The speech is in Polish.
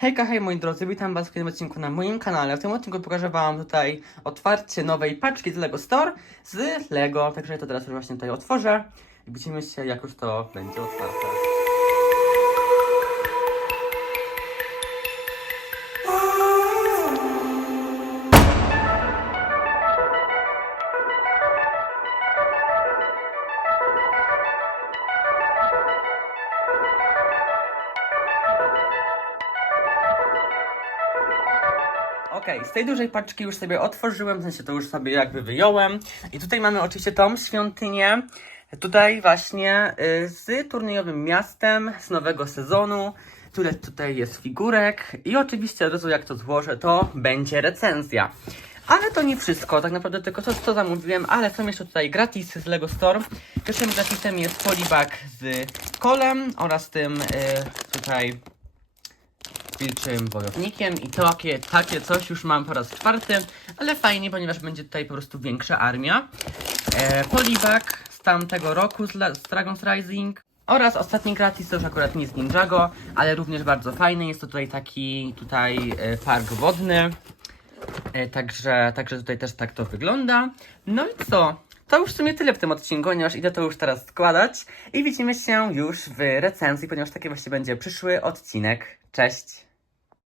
Hejka, hej moi drodzy, witam was w kolejnym odcinku na moim kanale. W tym odcinku pokażę wam tutaj otwarcie nowej paczki z LEGO Store z LEGO, także to teraz już właśnie tutaj otworzę i widzimy się jak już to będzie otwarte. Okej, z tej dużej paczki już sobie otworzyłem, w sensie to już sobie jakby wyjąłem. I tutaj mamy oczywiście tą świątynię, tutaj właśnie y, z turniejowym miastem z nowego sezonu. Tyle tutaj jest figurek i oczywiście od razu jak to złożę, to będzie recenzja. Ale to nie wszystko, tak naprawdę tylko to, co zamówiłem, ale są jeszcze tutaj gratis z LEGO Store. Pierwszym gratisem jest polibag z kolem oraz tym y, tutaj wilczym wojownikiem i takie, takie coś już mam po raz czwarty, ale fajnie, ponieważ będzie tutaj po prostu większa armia. E, Polibak z tamtego roku z, z Dragon's Rising oraz ostatni gratis to już akurat nie z Ninjago, ale również bardzo fajny. Jest to tutaj taki tutaj e, park wodny. E, Także, także tutaj też tak to wygląda. No i co? To już w sumie tyle w tym odcinku, ponieważ idę to już teraz składać i widzimy się już w recenzji, ponieważ taki właśnie będzie przyszły odcinek. Cześć!